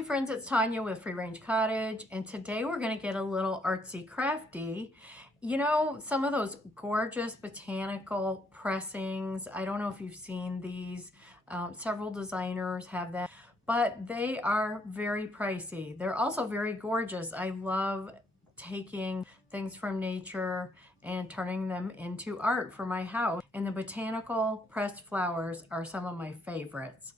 Hey friends, it's Tanya with Free Range Cottage, and today we're going to get a little artsy crafty. You know, some of those gorgeous botanical pressings, I don't know if you've seen these, several designers have them, but they are very pricey. They're also very gorgeous. I love taking things from nature and turning them into art for my house, and the botanical pressed flowers are some of my favorites.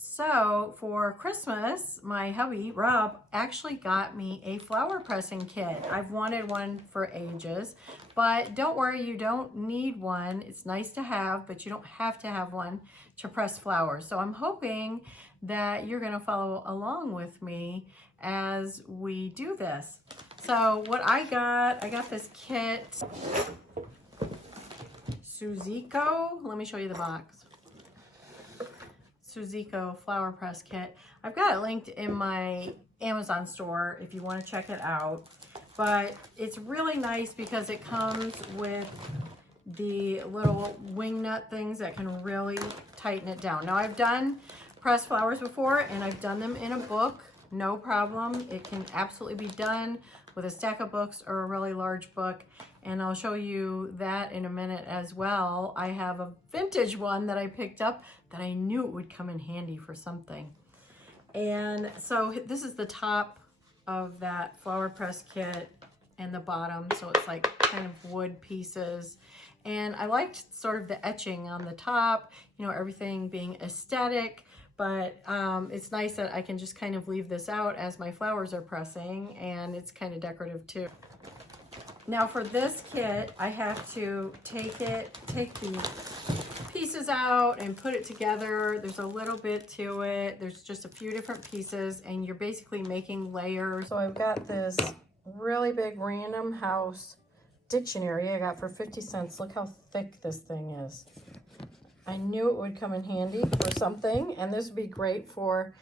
So for Christmas, my hubby, Rob, actually got me a flower pressing kit. I've wanted one for ages, but don't worry, you don't need one. It's nice to have, but you don't have to have one to press flowers. So I'm hoping that you're gonna follow along with me as we do this. So what I got this kit, Suzico. Let me show you the box. Suzico flower press kit. I've got it linked in my Amazon store if you want to check it out, but it's really nice because it comes with the little wing nut things that can really tighten it down. Now I've done pressed flowers before and I've done them in a book, no problem. It can absolutely be done with a stack of books or a really large book, and I'll show you that in a minute as well. I have a vintage one that I picked up that I knew it would come in handy for something. And so this is the top of that flower press kit and the bottom, so it's like kind of wood pieces. And I liked sort of the etching on the top, you know, everything being aesthetic, but it's nice that I can just kind of leave this out as my flowers are pressing, and it's kind of decorative too. Now for this kit, I have to take these pieces out and put it together. There's a little bit to it. There's just a few different pieces, and you're basically making layers. So I've got this really big Random House dictionary I got for 50 cents. Look how thick this thing is. I knew it would come in handy for something, and this would be great for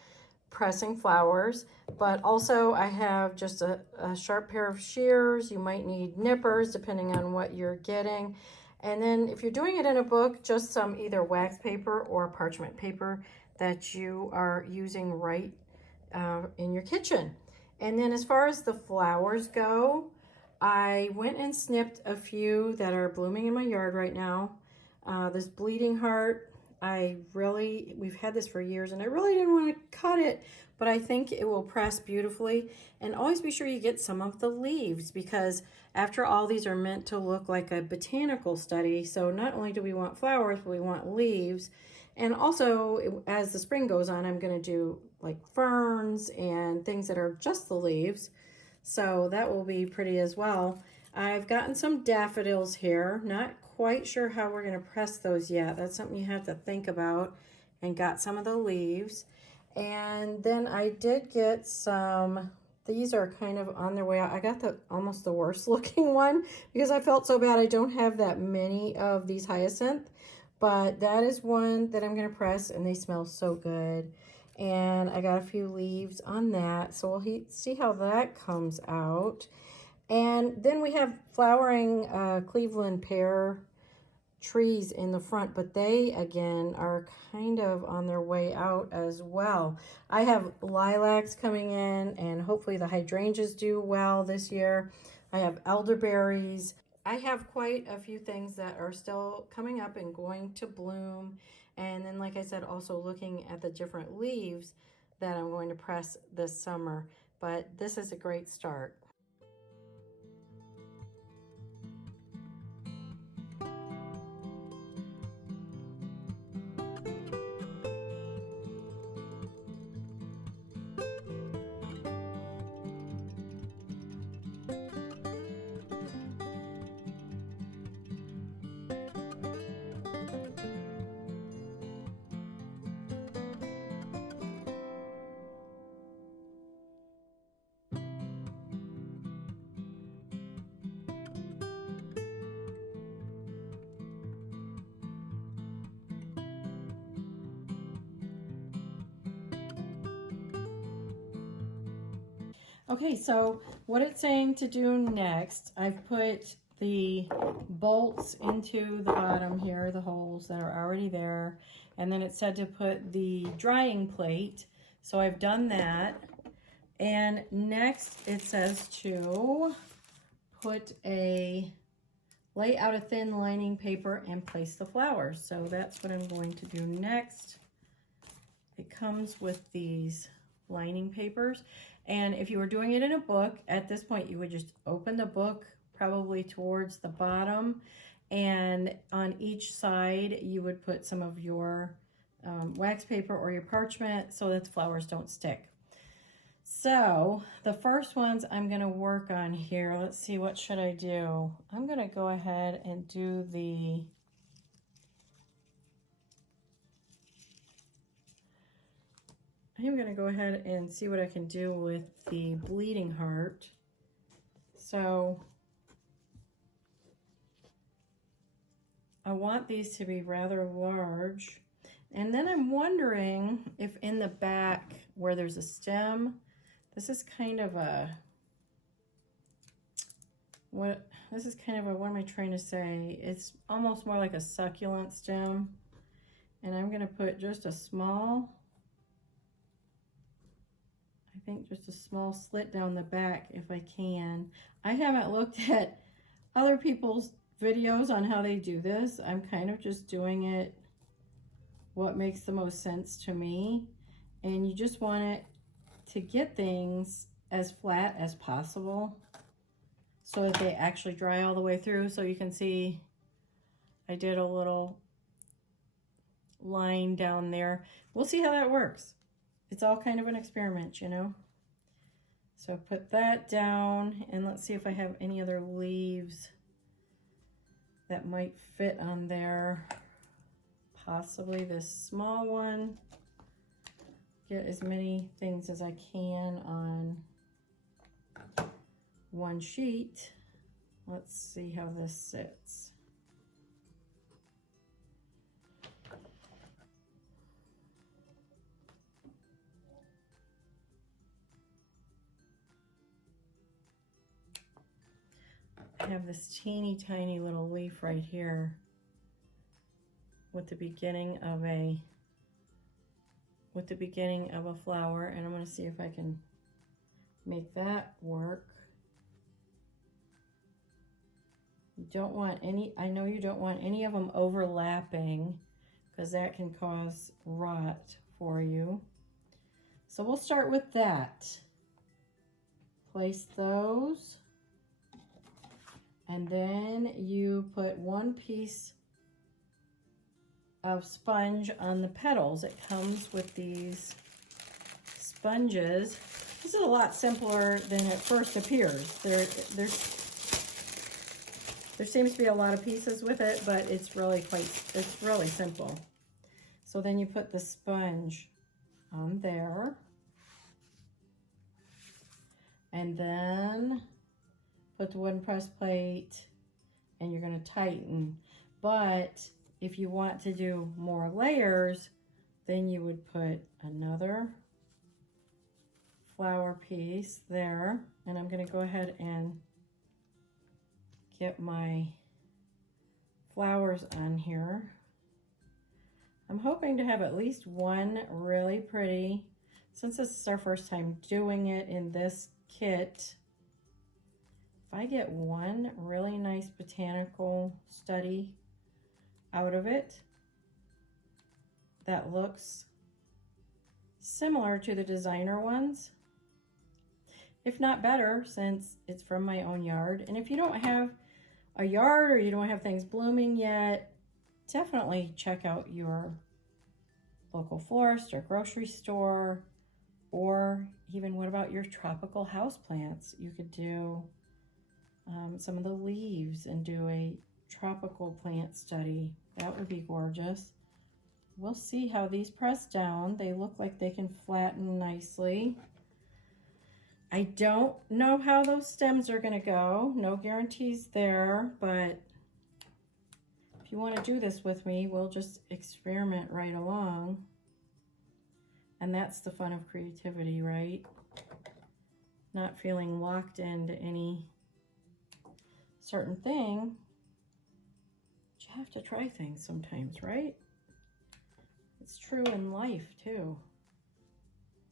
pressing flowers. But also I have just a sharp pair of shears. You might need nippers depending on what you're getting. And then if you're doing it in a book, just some either wax paper or parchment paper that you are using right in your kitchen. And then as far as the flowers go, I went and snipped a few that are blooming in my yard right now. This bleeding heart, we've had this for years and I really didn't want to cut it, but I think it will press beautifully. And always be sure you get some of the leaves, because after all, these are meant to look like a botanical study. So not only do we want flowers, but we want leaves. And also as the spring goes on, I'm going to do like ferns and things that are just the leaves. So that will be pretty as well. I've gotten some daffodils here. Not quite sure how we're going to press those yet. That's something you have to think about. And got some of the leaves. And then I did get some, these are kind of on their way out. I got almost the worst looking one because I felt so bad. I don't have that many of these hyacinth, but that is one that I'm going to press, and they smell so good. And I got a few leaves on that, so we'll see how that comes out. And then we have flowering Cleveland pear trees in the front, but they again are kind of on their way out as well. I have lilacs coming in, and hopefully the hydrangeas do well this year. I have elderberries. I have quite a few things that are still coming up and going to bloom. And then, like I said, also looking at the different leaves that I'm going to press this summer. But this is a great start. Okay, so what it's saying to do next, I've put the bolts into the bottom here, the holes that are already there, and then it said to put the drying plate, so I've done that. And next it says to lay out a thin lining paper and place the flowers. So that's what I'm going to do next. It comes with these lining papers. And if you were doing it in a book, at this point you would just open the book probably towards the bottom, and on each side you would put some of your wax paper or your parchment so that the flowers don't stick. So the first ones I'm going to work on here, let's see, what should I do? I'm going to go ahead and do I'm going to go ahead and see what I can do with the bleeding heart. So I want these to be rather large. And then I'm wondering if in the back where there's a stem, this is kind of a, what am I trying to say? It's almost more like a succulent stem. And I'm going to put just a small, I think just a small slit down the back if I can. I haven't looked at other people's videos on how they do this. I'm kind of just doing it what makes the most sense to me. And you just want it to get things as flat as possible so that they actually dry all the way through. So you can see I did a little line down there. We'll see how that works. It's all kind of an experiment, you know. So put that down, and let's see if I have any other leaves that might fit on there. Possibly this small one. Get as many things as I can on one sheet. Let's see how this sits. I have this teeny tiny little leaf right here with the beginning of a flower, and I'm going to see if I can make that work. You don't want any, I know you don't want any of them overlapping because that can cause rot for you. So we'll start with that. Place those. And then you put one piece of sponge on the petals. It comes with these sponges. This is a lot simpler than it first appears. There seems to be a lot of pieces with it, but it's really simple. So then you put the sponge on there. And then put the wooden press plate, and you're going to tighten. But if you want to do more layers, then you would put another flower piece there. And I'm going to go ahead and get my flowers on here. I'm hoping to have at least one really pretty, since this is our first time doing it in this kit. If I get one really nice botanical study out of it that looks similar to the designer ones, if not better, since it's from my own yard. And if you don't have a yard or you don't have things blooming yet, definitely check out your local florist or grocery store, or even what about your tropical house plants? You could do some of the leaves and do a tropical plant study. That would be gorgeous. We'll see how these press down. They look like they can flatten nicely. I don't know how those stems are going to go. No guarantees there, but if you want to do this with me, we'll just experiment right along. And that's the fun of creativity, right? Not feeling locked into any certain thing. But you have to try things sometimes, right? It's true in life too.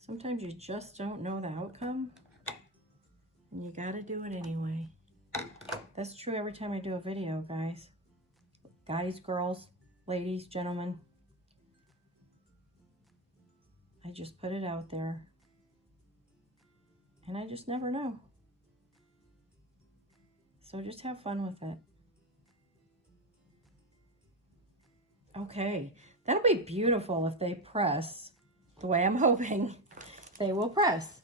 Sometimes you just don't know the outcome, and you gotta do it anyway. That's true every time I do a video, guys. Guys, girls, ladies, gentlemen. I just put it out there. And I just never know. So just have fun with it. Okay, that'll be beautiful if they press the way I'm hoping they will press.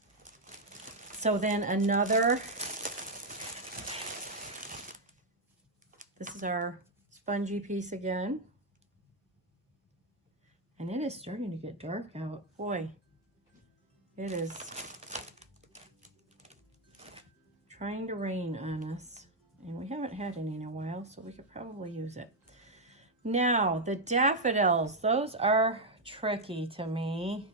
So then another, this is our spongy piece again. And it is starting to get dark out. Boy, it is trying to rain on us. And we haven't had any in a while, so we could probably use it. Now, the daffodils, those are tricky to me.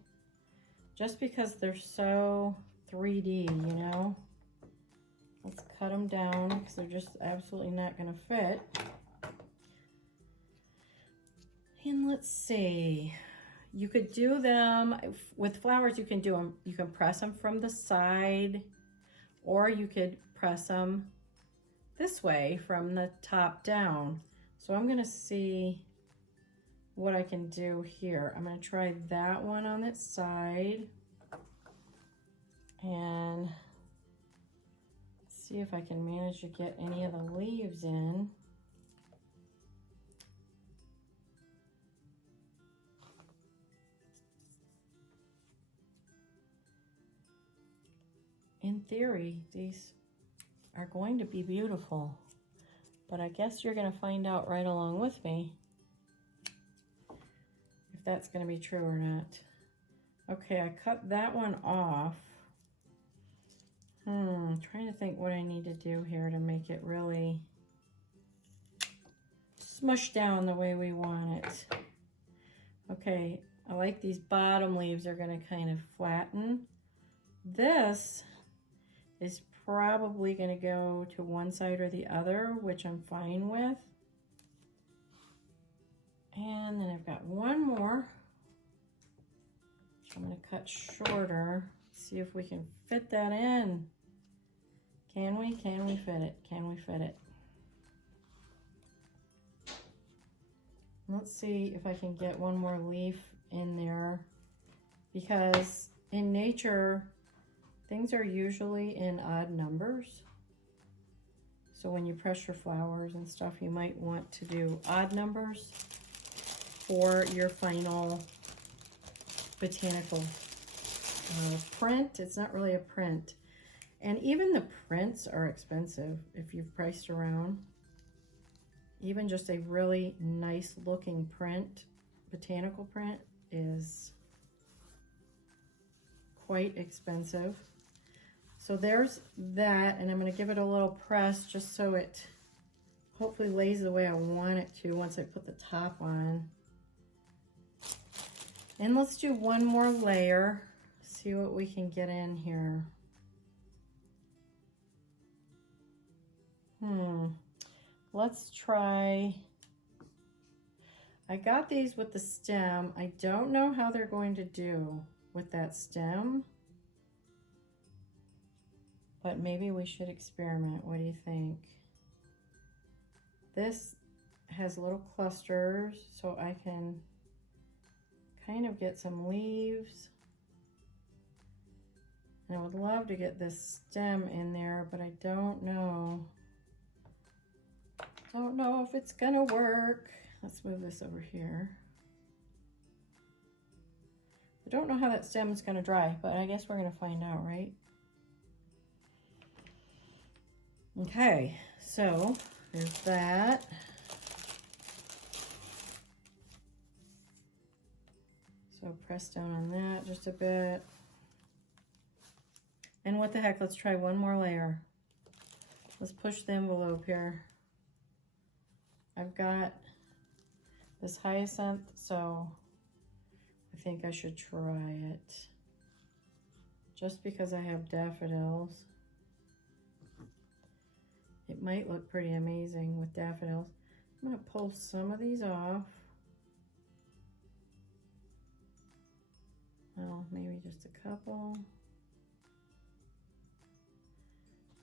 Just because they're so 3D, you know? Let's cut them down because they're just absolutely not going to fit. And let's see, you could do them with flowers. You can do them, you can press them from the side, or you could press them this way from the top down. So I'm going to see what I can do here. I'm going to try that one on its side and see if I can manage to get any of the leaves in. In theory, these are going to be beautiful, but I guess you're going to find out right along with me if that's going to be true or not. Okay, I cut that one off. Trying to think what I need to do here to make it really smush down the way we want it. Okay, I like these bottom leaves are going to kind of flatten. This is probably going to go to one side or the other, which I'm fine with. And then I've got one more. I'm going to cut shorter, see if we can fit that in. Can we? Can we fit it? Can we fit it? Let's see if I can get one more leaf in there, because in nature, things are usually in odd numbers. So when you press your flowers and stuff, you might want to do odd numbers for your final botanical print. It's not really a print. And even the prints are expensive if you've priced around. Even just a really nice looking print, botanical print, is quite expensive. So there's that, and I'm going to give it a little press just so it hopefully lays the way I want it to once I put the top on. And let's do one more layer, see what we can get in here. Let's try, I got these with the stem. I don't know how they're going to do with that stem, but maybe we should experiment. What do you think? This has little clusters, so I can kind of get some leaves. And I would love to get this stem in there, but I don't know. Don't know if it's gonna work. Let's move this over here. I don't know how that stem is gonna dry, but I guess we're gonna find out, right? Okay, so there's that. So press down on that just a bit. And what the heck, let's try one more layer. Let's push the envelope here. I've got this hyacinth, so I think I should try it. Just because I have daffodils. It might look pretty amazing with daffodils. I'm going to pull some of these off. Well, maybe just a couple.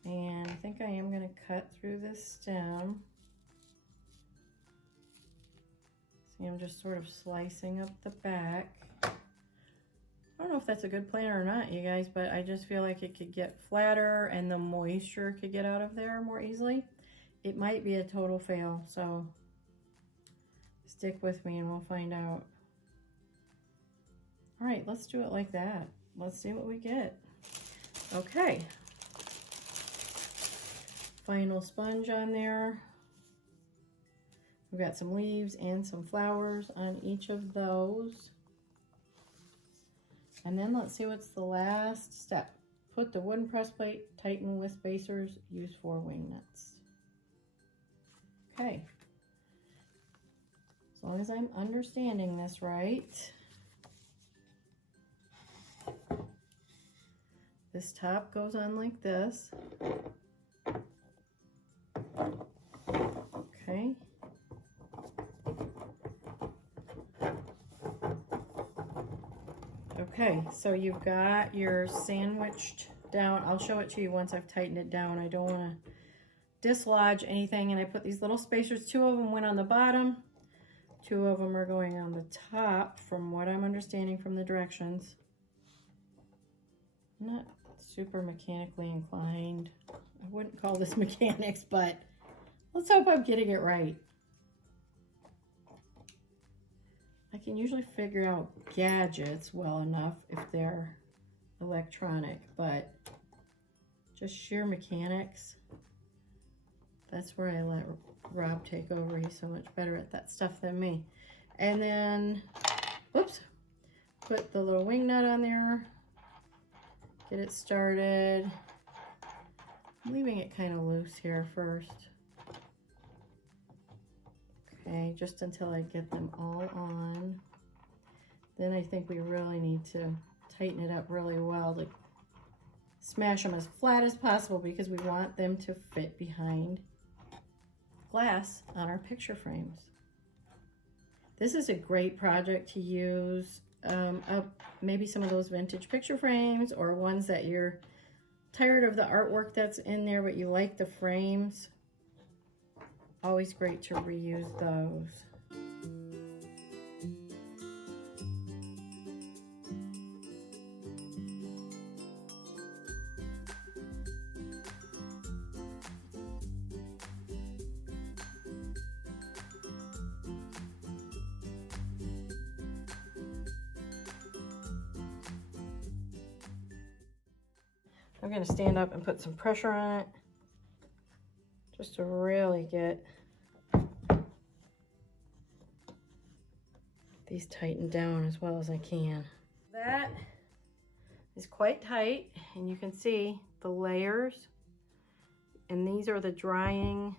And I think I am going to cut through this stem. See, I'm just sort of slicing up the back. I don't know if that's a good plan or not, you guys, but I just feel like it could get flatter and the moisture could get out of there more easily. It might be a total fail, so stick with me and we'll find out. All right, let's do it like that. Let's see what we get. Okay. Final sponge on there. We've got some leaves and some flowers on each of those. And then let's see what's the last step. Put the wooden press plate, tighten with spacers, use 4 wing nuts. Okay. As long as I'm understanding this right. This top goes on like this. Okay. Okay, so you've got your sandwiched down. I'll show it to you once I've tightened it down. I don't want to dislodge anything. And I put these little spacers. 2 of them went on the bottom. 2 of them are going on the top from what I'm understanding from the directions. I'm not super mechanically inclined. I wouldn't call this mechanics, but let's hope I'm getting it right. I can usually figure out gadgets well enough if they're electronic, but just sheer mechanics, that's where I let Rob take over. He's so much better at that stuff than me. And then, whoops, put the little wing nut on there, get it started. I'm leaving it kind of loose here first. Okay, just until I get them all on. Then I think we really need to tighten it up really well to smash them as flat as possible because we want them to fit behind glass on our picture frames. This is a great project to use up maybe some of those vintage picture frames or ones that you're tired of the artwork that's in there but you like the frames. Always great to reuse those. I'm going to stand up and put some pressure on it just to really get these tightened down as well as I can. That is quite tight, and you can see the layers, and these are the drying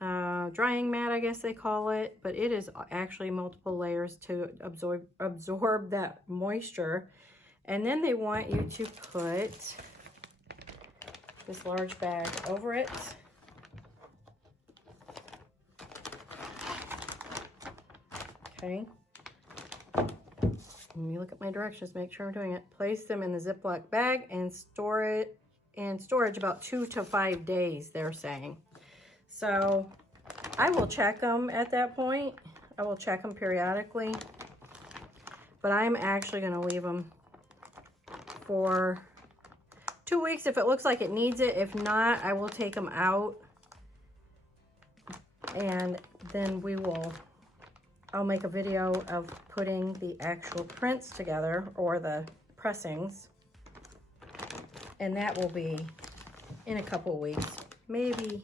mat, I guess they call it, but it is actually multiple layers to absorb that moisture. And then they want you to put this large bag over it. Okay. Let me look at my directions, make sure I'm doing it. Place them in the Ziploc bag and store it in storage about 2 to 5 days, they're saying. So I will check them at that point. I will check them periodically, but I'm actually going to leave them for 2 weeks if it looks like it needs it. If not, I will take them out and then I'll make a video of putting the actual prints together or the pressings, and that will be in a couple weeks, maybe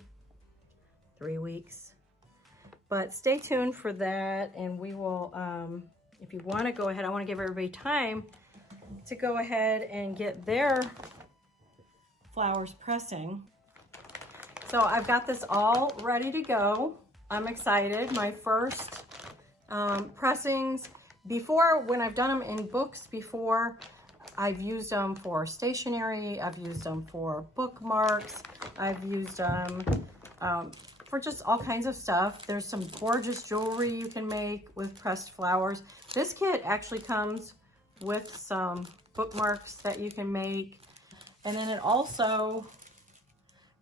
3 weeks. But stay tuned for that, and we will, if you want to go ahead, I want to give everybody time to go ahead and get their flowers pressing. So I've got this all ready to go. I'm excited. My first pressings, before, when I've done them in books before, I've used them for stationery, I've used them for bookmarks, I've used them for just all kinds of stuff. There's some gorgeous jewelry you can make with pressed flowers. This kit actually comes with some bookmarks that you can make. And then it also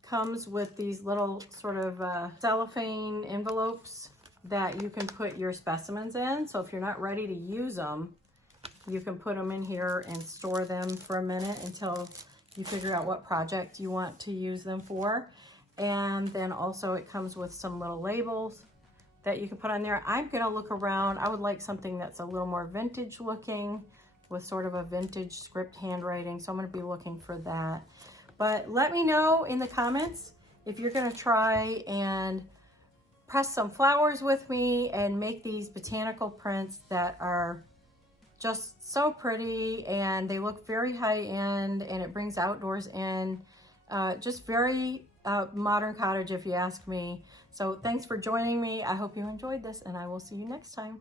comes with these little sort of cellophane envelopes that you can put your specimens in. So if you're not ready to use them, you can put them in here and store them for a minute until you figure out what project you want to use them for. And then also it comes with some little labels that you can put on there. I'm gonna look around. I would like something that's a little more vintage looking with sort of a vintage script handwriting. So I'm gonna be looking for that. But let me know in the comments if you're gonna try and press some flowers with me and make these botanical prints that are just so pretty, and they look very high end, and it brings outdoors in. Just very modern cottage if you ask me. So thanks for joining me. I hope you enjoyed this, and I will see you next time.